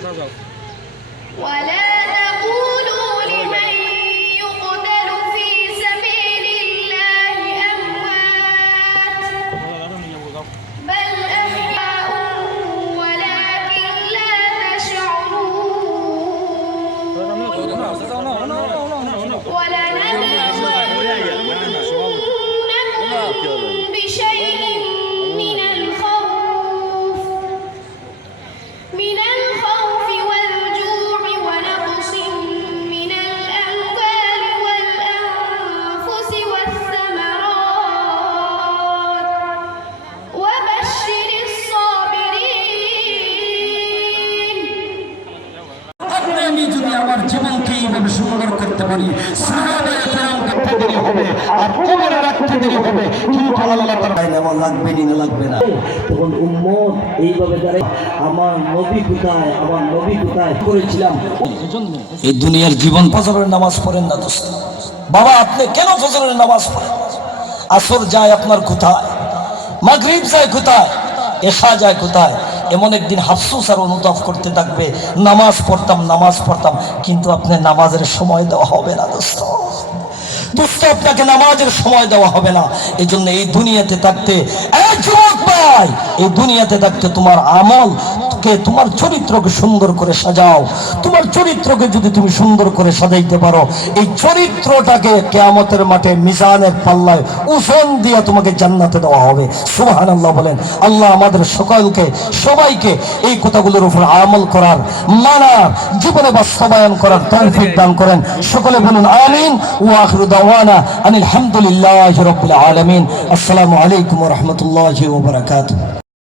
ولا تقولوا لمن يقتل في سبيل الله أموات بل أحياء ولكن لا تشعرون ولنبلونكم بشيء من الخوف والجوع ونقص من الأموال والأنفس والثمرات وبشر الصابرين আমি যদি আমার জীবনকে এইভাবে সুন্দর করতে পারি সাহাবায়ে কেরামকে দেরি হবে আর তোমার রাখতে দেরি হবে কিন্তু আল্লাহ তাআলা নেওয়া লাগবে না লাগবে না তখন উম্মত এইভাবে দাঁড়ায় আমার নবী কোথায় করেছিলাম। এই দুনিয়ার জীবন ফজরের নামাজ পড়েন না দোস্ত বাবা, আপনি কেন ফজরের নামাজ পড়েন? আসর যায় আপনার কোথায়, মাগরিব যায় কোথায়, এশা যায় কোথায়? এমন একদিন আফসোস আর অনুতাপ করতে থাকবে, নামাজ পড়তাম কিন্তু আপনি নামাজের সময় দেওয়া হবে না দোস্ত, আপনাকে নামাজের সময় দেওয়া হবে না। এই জন্য এই দুনিয়াতে থাকতে যুবক ভাই, এই দুনিয়াতে থাকতে তোমার আমলকে, তোমার চরিত্রকে সুন্দর করে সাজাও। তোমার চরিত্রকে যদি তুমি সুন্দর করে সাজাইতে পারো, এই চরিত্রটাকে কিয়ামতের মাঠে মিজানের পাল্লায় ওজন দিয়ে তোমাকে জান্নাতে দেওয়া হবে। সুবহানাল্লাহ বলেন। আল্লাহ আমাদের সবাইকে এই কথাগুলোর উপর আমল করার, মানার, জীবনে বাস্তবায়ন করার তৌফিক দান করেন। সকলে বলুন আমিন। ওয়া আখিরু দাওয়ানা আনিল হামদুলিল্লাহি রাব্বিল আলামিন। আসসালামু আলাইকুম ওয়া রাহমাতুল্লাহি ওয়া বারাকাতুহু।